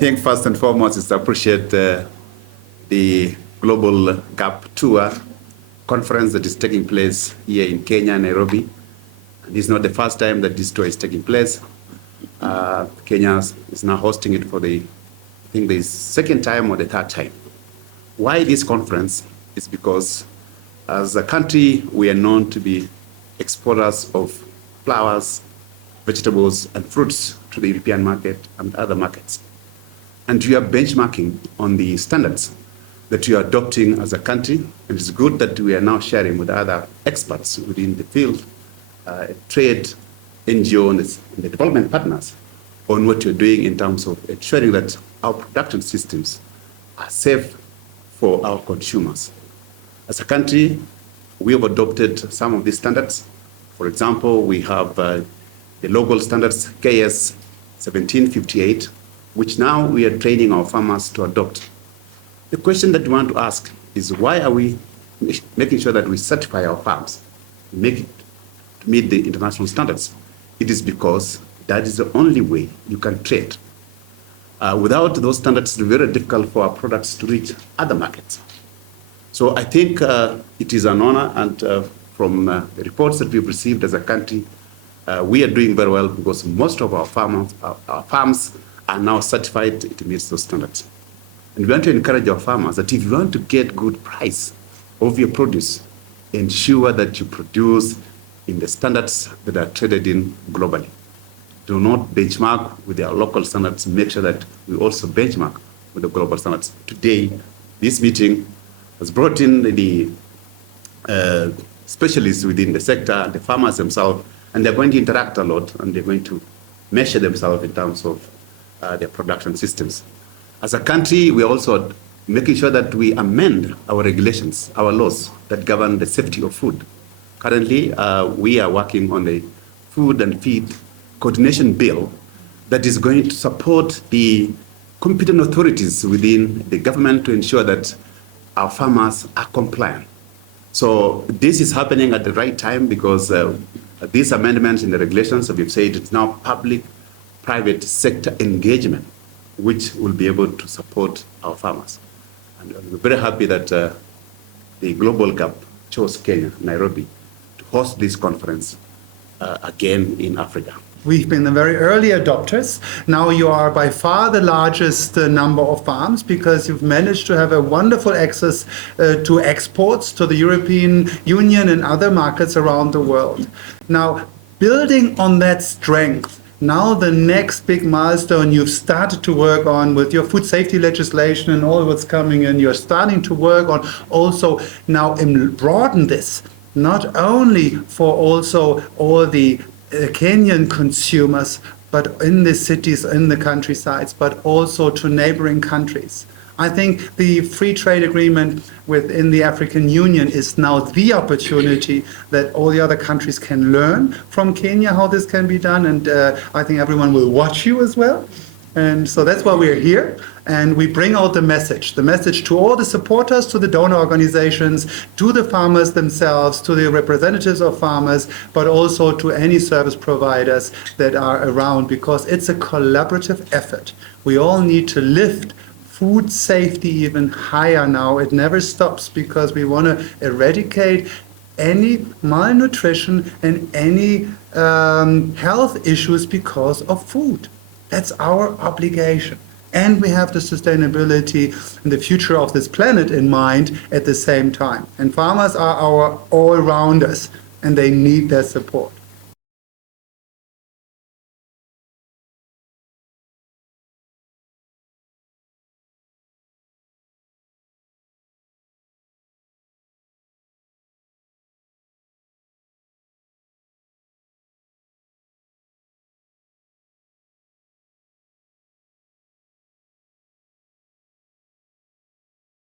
I think first and foremost is to appreciate the Global Gap Tour conference that is taking place here in Kenya, Nairobi. And this is not the first time that this tour is taking place. Kenya is now hosting it for I think the second time or the third time. Why this conference is because as a country, we are known to be exporters of flowers, vegetables, and fruits to the European market and other markets. And we are benchmarking on the standards that we are adopting as a country. And it's good that we are now sharing with other experts within the field, trade, NGO, and the development partners on what we're doing in terms of ensuring that our production systems are safe for our consumers. As a country, we have adopted some of these standards. For example, we have the local standards KS 1758, which now we are training our farmers to adopt. The question that we want to ask is, why are we making sure that we certify our farms, make it to meet the international standards? It is because that is the only way you can trade. Without those standards, it's very difficult for our products to reach other markets. So I think it is an honor, and from the reports that we've received as a country, we are doing very well because most of our farms are now certified to meet those standards. And we want to encourage our farmers that if you want to get good price of your produce, ensure that you produce in the standards that are traded in globally. Do not benchmark with our local standards. Make sure that we also benchmark with the global standards. Today, this meeting has brought in the specialists within the sector, the farmers themselves, and they're going to interact a lot, and they're going to measure themselves in terms of their production systems. As a country, we are also making sure that we amend our regulations, our laws that govern the safety of food. Currently, we are working on the Food and Feed Coordination Bill that is going to support the competent authorities within the government to ensure that our farmers are compliant. So this is happening at the right time because these amendments in the regulations, we've said it's now public-private sector engagement, which will be able to support our farmers. And we're very happy that the Global Gap chose Kenya, Nairobi, to host this conference again in Africa. We've been the very early adopters. Now you are by far the largest number of farms because you've managed to have a wonderful access to exports to the European Union and other markets around the world. Now, building on that strength, now the next big milestone you've started to work on with your food safety legislation and all what's coming in, you're starting to work on also now broaden this, not only for also all the Kenyan consumers, but in the cities, in the countrysides, but also to neighboring countries. I think the free trade agreement within the African Union is now the opportunity that all the other countries can learn from Kenya how this can be done, and I think everyone will watch you as well. And so that's why we're here, and we bring out the message to all the supporters, to the donor organizations, to the farmers themselves, to the representatives of farmers, but also to any service providers that are around, because it's a collaborative effort. We all need to lift food safety even higher now. It never stops because we want to eradicate any malnutrition and any health issues because of food. That's our obligation. And we have the sustainability and the future of this planet in mind at the same time. And farmers are our all-rounders, and they need their support.